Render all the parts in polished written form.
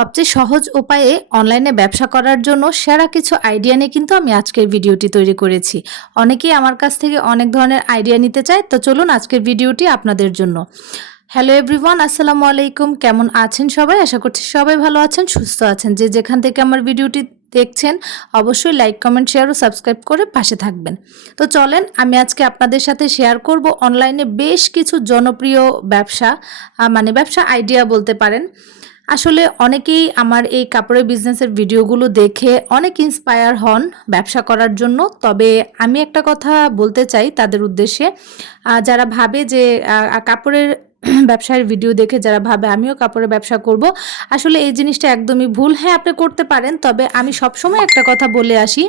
সবচেয়ে সহজ উপায়ে অনলাইনে ব্যবসা করার জন্য সেরা কিছু আইডিয়া নিয়ে কিন্তু আমি আজকের ভিডিওটি তৈরি করেছি। অনেকেই আমার কাছ থেকে অনেক ধরনের আইডিয়া নিতে চায়, তো চলুন আজকের ভিডিওটি আপনাদের জন্য। হ্যালো এভরিওয়ান, আসসালামু আলাইকুম। কেমন আছেন সবাই? আশা করছি সবাই ভালো আছেন, সুস্থ আছেন। যে যেখান থেকে আমার ভিডিওটি দেখছেন অবশ্যই লাইক, কমেন্ট, শেয়ার ও সাবস্ক্রাইব করে পাশে থাকবেন। তো চলেন আমি আজকে আপনাদের সাথে শেয়ার করব অনলাইনে বেশ কিছু জনপ্রিয় ব্যবসা, ব্যবসা আইডিয়া বলতে পারেন। আসলে অনেকেই আমার এই কাপড়ের বিজনেসের ভিডিওগুলো দেখে অনেক ইন্সপায়ার হন ব্যবসা করার জন্য। তবে আমি একটা কথা বলতে চাই তাদের উদ্দেশ্যে, যারা ভাবে যে কাপড়ের ব্যবসার ভিডিও দেখে যারা ভাবে আমিও কাপড়ের ব্যবসা করব, আসলে এই জিনিসটা একদমই ভুল। হ্যাঁ, আপনি করতে পারেন, তবে আমি সবসময় একটা কথা বলে আসি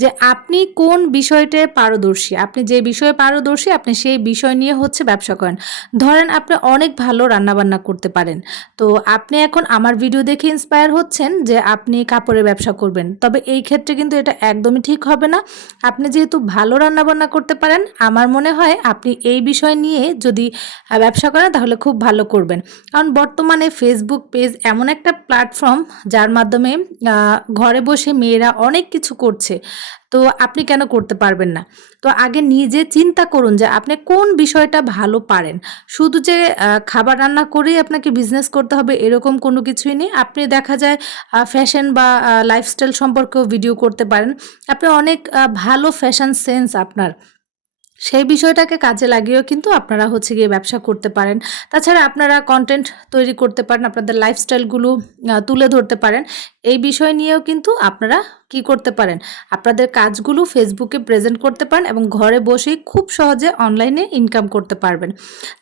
যে আপনি কোন বিষয়টায় পারদর্শী, আপনি যে বিষয়ে পারদর্শী আপনি সেই বিষয় নিয়ে ব্যবসা করেন। ধরেন আপনি অনেক ভালো রান্নাবান্না করতে পারেন, তো আপনি এখন আমার ভিডিও দেখে ইন্সপায়ার হচ্ছেন যে আপনি কাপড়ের ব্যবসা করবেন, তবে এই ক্ষেত্রে কিন্তু এটা একদমই ঠিক হবে না। আপনি যেহেতু ভালো রান্নাবান্না করতে পারেন, আমার মনে হয় আপনি এই বিষয় নিয়ে যদি ব্যবসা করেন তাহলে খুব ভালো করবেন। কারণ বর্তমানে ফেসবুক পেজ এমন একটা প্ল্যাটফর্ম যার মাধ্যমে ঘরে বসে মেয়েরা অনেক কিছু করছে, তো আপনি কেন করতে পারবেন না? তো আগে নিজে চিন্তা করুন যে আপনি কোন বিষয়টা ভালো পারেন। শুধু যে খাবার রান্না করেই আপনাকে বিজনেস করতে হবে এরকম কোনো কিছুই নেই। আপনি দেখা যায় ফ্যাশন বা লাইফস্টাইল সম্পর্কেও ভিডিও করতে পারেন। আপনি অনেক ভালো ফ্যাশন সেন্স আপনার, সেই বিষয়টাকে কাজে লাগিয়েও কিন্তু আপনারা গিয়ে ব্যবসা করতে পারেন। তাছাড়া আপনারা কন্টেন্ট তৈরি করতে পারেন, আপনাদের লাইফস্টাইলগুলো তুলে ধরতে পারেন। এই বিষয় নিয়েও কিন্তু আপনারা কি করতে পারেন, আপনাদের কাজগুলো ফেসবুকে প্রেজেন্ট করতে পারেন এবং ঘরে বসেই খুব সহজে অনলাইনে ইনকাম করতে পারবেন।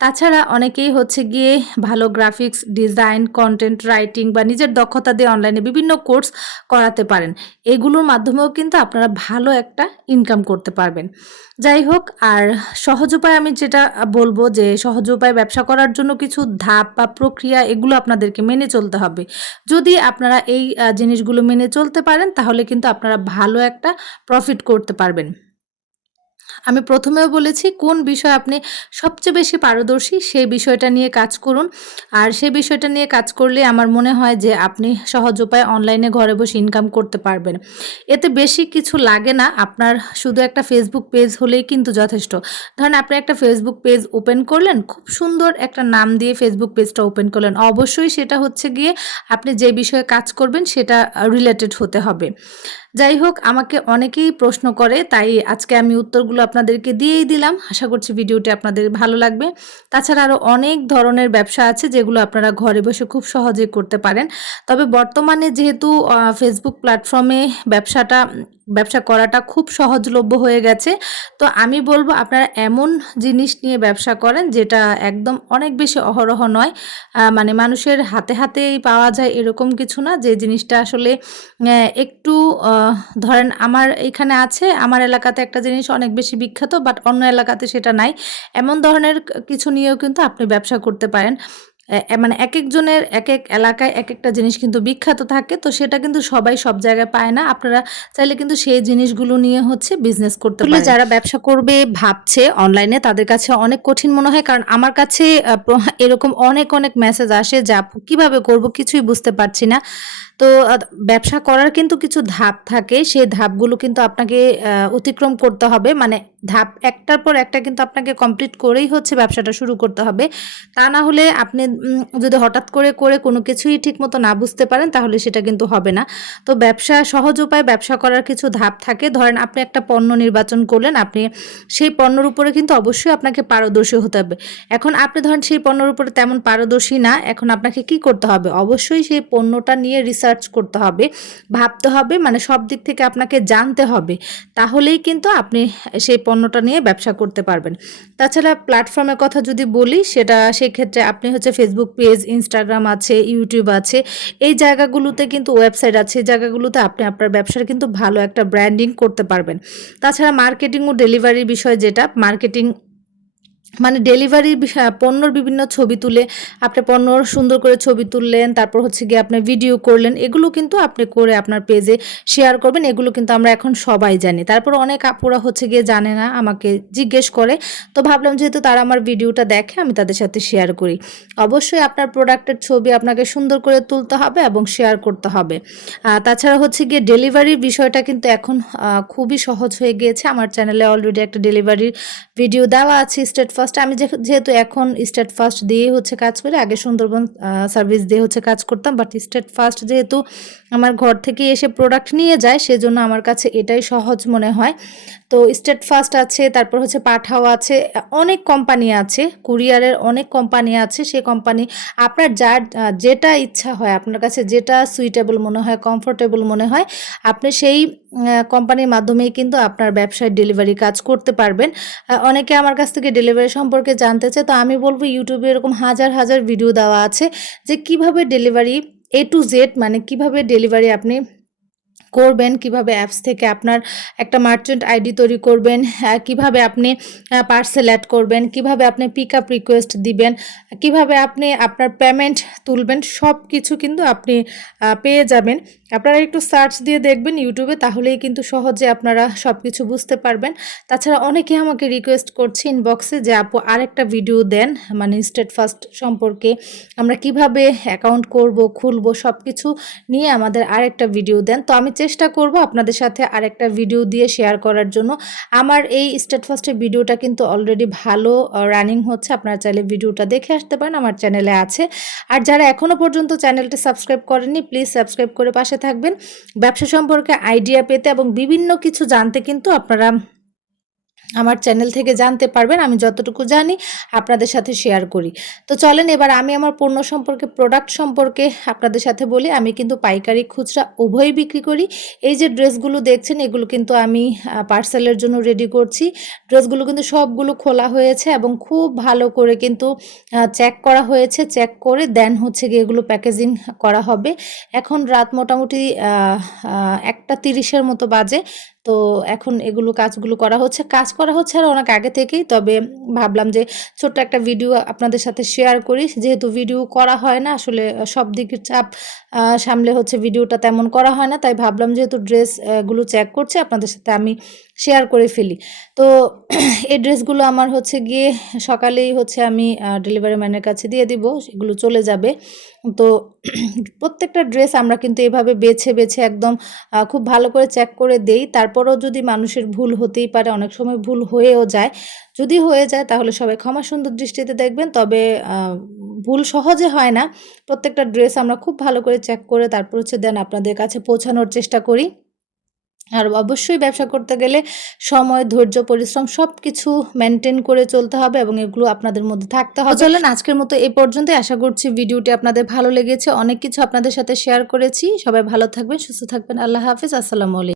তাছাড়া অনেকেই গিয়ে ভালো গ্রাফিক্স ডিজাইন, কন্টেন্ট রাইটিং বা নিজের দক্ষতা দিয়ে অনলাইনে বিভিন্ন কোর্স করাতে পারেন। এগুলোর মাধ্যমেও কিন্তু আপনারা ভালো একটা ইনকাম করতে পারবেন। যাই হোক, আর সহজ উপায় আমি যেটা বলবো যে সহজ উপায় ব্যবসা করার জন্য কিছু ধাপ বা প্রক্রিয়া এগুলো আপনাদেরকে মেনে চলতে হবে। যদি আপনারা এই জিনিসগুলো মেনে চলতে পারেন তাহলে কিন্তু আপনারা ভালো একটা প্রফিট করতে পারবেন। আমি প্রথমেও বলেছি কোন বিষয়ে আপনি সবচেয়ে বেশি পারদর্শী সেই বিষয়টা নিয়ে কাজ করুন। আর সেই বিষয়টা নিয়ে কাজ করলে আমার মনে হয় যে আপনি সহজ উপায়ে অনলাইনে ঘরে বসে ইনকাম করতে পারবেন। এতে বেশি কিছু লাগে না, আপনার শুধু একটা ফেসবুক পেজ হলেই কিন্তু যথেষ্ট। ধরেন আপনি একটা ফেসবুক পেজ ওপেন করলেন, খুব সুন্দর একটা নাম দিয়ে ফেসবুক পেজটা ওপেন করলেন। অবশ্যই সেটা গিয়ে আপনি যে বিষয়ে কাজ করবেন সেটা রিলেটেড হতে হবে। যাই হোক, আমাকে অনেকেই প্রশ্ন করে, তাই আজকে আমি উত্তরগুলো আপনাদেরকে দিয়েই দিলাম। আশা করছি ভিডিওটি আপনাদের ভালো লাগবে। তাছাড়া আরও অনেক ধরনের ব্যবসা আছে যেগুলো আপনারা ঘরে বসে খুব সহজেই করতে পারেন। তবে বর্তমানে যেহেতু ফেসবুক প্ল্যাটফর্মে ব্যবসা করাটা খুব সহজলভ্য হয়ে গেছে, তো আমি বলবো আপনারা এমন জিনিস নিয়ে ব্যবসা করেন যেটা একদম অনেক বেশি অহরহ নয়, মানুষের হাতে হাতেই পাওয়া যায় এরকম কিছু না, যে জিনিসটা আসলে একটু ধরেন আমার এখানে আছে, আমার এলাকাতে একটা জিনিস অনেক বেশি বিখ্যাত বাট অন্য এলাকাতে সেটা নাই, এমন ধরনের কিছু নিয়েও কিন্তু আপনি ব্যবসা করতে পারেন। একেকজনের একেক এলাকায় একেকটা জিনিস কিন্তু বিখ্যাত থাকে, তো সেটা কিন্তু সবাই সব জায়গায় পায় না। আপনারা চাইলে কিন্তু সেই জিনিসগুলো নিয়ে বিজনেস করতে পারেন। যারা ব্যবসা করবে ভাবছে অনলাইনে তাদের কাছে অনেক কঠিন মনে হয়, কারণ আমার কাছে এরকম অনেক অনেক মেসেজ আসে যে আপু কিভাবে করব কিছুই বুঝতে পারছি না। তো ব্যবসা করার কিন্তু কিছু ধাপ থাকে, সেই ধাপগুলো কিন্তু আপনাকে অতিক্রম করতে হবে। ধাপ একটার পর একটা কিন্তু আপনাকে কমপ্লিট করেই ব্যবসাটা শুরু করতে হবে। তা না হলে আপনি যদি হঠাৎ করে কোনো কিছুই ঠিকমতো না বুঝতে পারেন তাহলে সেটা কিন্তু হবে না। তো সহজ উপায়ে ব্যবসা করার কিছু ধাপ থাকে। ধরেন আপনি একটা পণ্য নির্বাচন করলেন, আপনি সেই পণ্যের উপরে কিন্তু অবশ্যই আপনাকে পারদর্শী হতে হবে। এখন আপনি ধরেন সেই পণ্যের উপরে তেমন পারদর্শী না, এখন আপনাকে কি করতে হবে? অবশ্যই সেই পণ্যটা নিয়ে রিসার্চ করতে হবে, ভাবতে হবে, সব দিক থেকে আপনাকে জানতে হবে। তাহলেই কিন্তু আপনি সেই পণ্যটা নিয়ে ব্যবসা করতে পারবেন। তাছাড়া প্ল্যাটফর্মের কথা যদি বলি, সেক্ষেত্রে আপনি ফেসবুক পেজ, ইনস্টাগ্রাম আছে, ইউটিউব আছে, এই জায়গাগুলোতে কিন্তু ওয়েবসাইট আছে, এই জায়গাগুলোতে আপনি আপনার ব্যবসার কিন্তু ভালো একটা ব্র্যান্ডিং করতে পারবেন। তাছাড়া মার্কেটিং ও ডেলিভারির বিষয়, যেটা মার্কেটিং মানে ডেলিভারি পণ্যর বিভিন্ন ছবি তুলে আপনি পণ্যর সুন্দর করে ছবি তুললেন, তারপর হচ্ছে গিয়ে আপনি ভিডিও করলেন, এগুলো কিন্তু আপনি করে আপনার পেজে শেয়ার করবেন। এগুলো কিন্তু আমরা এখন সবাই জানি। তারপর অনেক আপুরা হচ্ছে গিয়ে জানে না, আমাকে জিজ্ঞেস করে। তো ভাবলাম যেহেতু তারা আমার ভিডিওটা দেখে আমি তাদের সাথে শেয়ার করি। অবশ্যই আপনার প্রোডাক্টের ছবি আপনাকে সুন্দর করে তুলতে হবে এবং শেয়ার করতে হবে। তাছাড়া হচ্ছে গিয়ে ডেলিভারির বিষয়টা কিন্তু এখন খুবই সহজ হয়ে গিয়েছে। আমার চ্যানেলে অলরেডি একটা ডেলিভারির ভিডিও দেওয়া আছে স্টেট ফার্স্টে। আমি যেহেতু এখন স্টেট ফার্স্ট দিয়ে হচ্ছে কাজ করি, আগে সুন্দরবন সার্ভিস দিয়ে হচ্ছে কাজ করতাম, বাট স্টেট ফার্স্ট যেহেতু আমার ঘর থেকে এসে প্রোডাক্ট নিয়ে যায়, সেজন্য আমার কাছে এটাই সহজ মনে হয়। তো স্টেট ফার্স্ট আছে, তারপর হচ্ছে পাঠাও আছে, অনেক কোম্পানি আছে, কুরিয়ারের অনেক কোম্পানি আছে। সেই কোম্পানি আপনার যার যেটা ইচ্ছা হয়, আপনার কাছে যেটা সুইটেবল মনে হয়, কমফোর্টেবল মনে হয়, আপনি সেই কোম্পানির মাধ্যমেই কিন্তু আপনার ব্যবসায় ডেলিভারি কাজ করতে পারবেন। অনেকে আমার কাছ থেকে ডেলিভারি সম্পর্কে জানতে চায়, তো আমি বলবো ইউটিউবে এরকম হাজার হাজার ভিডিও দেওয়া আছে যে কিভাবে ডেলিভারি A to Z, মানে কিভাবে ডেলিভারি আপনি করবেন, কিভাবে অ্যাপস থেকে আপনার একটা মার্চেন্ট আইডি তৈরি করবেন, কিভাবে আপনি পার্সেল অ্যাড করবেন, কিভাবে আপনি পিক আপ রিকোয়েস্ট দিবেন, কিভাবে আপনি আপনার পেমেন্ট তুলবেন, সব কিছু কিন্তু আপনি পেয়ে যাবেন। আপনারা একটু সার্চ দিয়ে দেখবেন ইউটিউবে, তাহলেই কিন্তু সহজে আপনারা সব কিছু বুঝতে পারবেন। তাছাড়া অনেকে আমাকে রিকোয়েস্ট করছে ইনবক্সে যে আপু আরেকটা ভিডিও দেন, মানে স্টেট ফার্স্ট সম্পর্কে, আমরা কিভাবে অ্যাকাউন্ট করব, খুলবো, সব কিছু নিয়ে আমাদের আরেকটা ভিডিও দেন। তো আমি চেষ্টা করব আপনাদের সাথে আরেকটা ভিডিও দিয়ে শেয়ার করার জন্য। আমার এই স্টেট ফার্স্টের ভিডিওটা কিন্তু অলরেডি ভালো রানিং হচ্ছে, আপনারা চাইলে ভিডিওটা দেখে আসতে পারেন, আমার চ্যানেলে আছে। আর যারা এখনও পর্যন্ত চ্যানেলটি সাবস্ক্রাইব করেননি, প্লিজ সাবস্ক্রাইব করে পাশে থাকবেন। ব্যবসা সম্পর্কে আইডিয়া পেতে এবং বিভিন্ন কিছু জানতে কিন্তু আপনারা আমার চ্যানেল থেকে জানতে পারবেন। আমি যতটুকু জানি আপনাদের সাথে শেয়ার করি। তো চলেন এবার আমি আমার পণ্য সম্পর্কে, প্রোডাক্ট সম্পর্কে আপনাদের সাথে বলি। আমি কিন্তু পাইকারি খুচরা উভয়ই বিক্রি করি। এই যে ড্রেসগুলো দেখছেন, এগুলো কিন্তু আমি পার্সেলের জন্য রেডি করছি। ড্রেসগুলো কিন্তু সবগুলো খোলা হয়েছে এবং খুব ভালো করে কিন্তু চেক করা হয়েছে। চেক করে দেন হচ্ছে গিয়ে এগুলো প্যাকেজিং করা হবে। এখন রাত মোটামুটি 1:30-এর মতো বাজে। তো এখন এগুলো কাজগুলো করা হচ্ছে, কাজ করা হচ্ছে আর অনেক আগে থেকেই। তবে ভাবলাম যে ছোট্ট একটা ভিডিও আপনাদের সাথে শেয়ার করি, যেহেতু ভিডিও করা হয় না আসলে, সব দিকের চাপ সামলে হচ্ছে ভিডিওটা তেমন করা হয় না, তাই ভাবলাম যেহেতু ড্রেস গুলো চেক করছে আপনাদের সাথে আমি শেয়ার করে ফেলি। তো এই ড্রেসগুলো আমার হচ্ছে গিয়ে সকালেই হচ্ছে আমি ডেলিভারি ম্যানের কাছে দিয়ে দিব, সেগুলো চলে যাবে। তো প্রত্যেকটা ড্রেস আমরা কিন্তু এভাবে বেছে বেছে একদম খুব ভালো করে চেক করে দেই। তারপরেও যদি মানুষের ভুল হতেই পারে, অনেক সময় ভুল হয়েও যায়। যদি হয়ে যায় তাহলে সবাই ক্ষমা সুন্দর দৃষ্টিতে দেখবেন। তবে ভুল সহজে হয় না। প্রত্যেকটা ড্রেস আমরা খুব ভালো করে চেক করে তারপর হচ্ছে দেন আপনাদের কাছে পৌঁছানোর চেষ্টা করি। আর অবশ্যই ব্যবসা করতে গেলে সময়, ধৈর্য, পরিশ্রম সবকিছু মেইনটেইন করে চলতে হবে এবং এগুলো আপনাদের মধ্যে থাকতে হবে। চলেন আজকের মতো এই পর্যন্তই। আশা করছি ভিডিওটি আপনাদের ভালো লেগেছে। অনেক কিছু আপনাদের সাথে শেয়ার করেছি। সবাই ভালো থাকবেন, সুস্থ থাকবেন। আল্লাহ হাফেজ। আসসালামু আলাইকুম।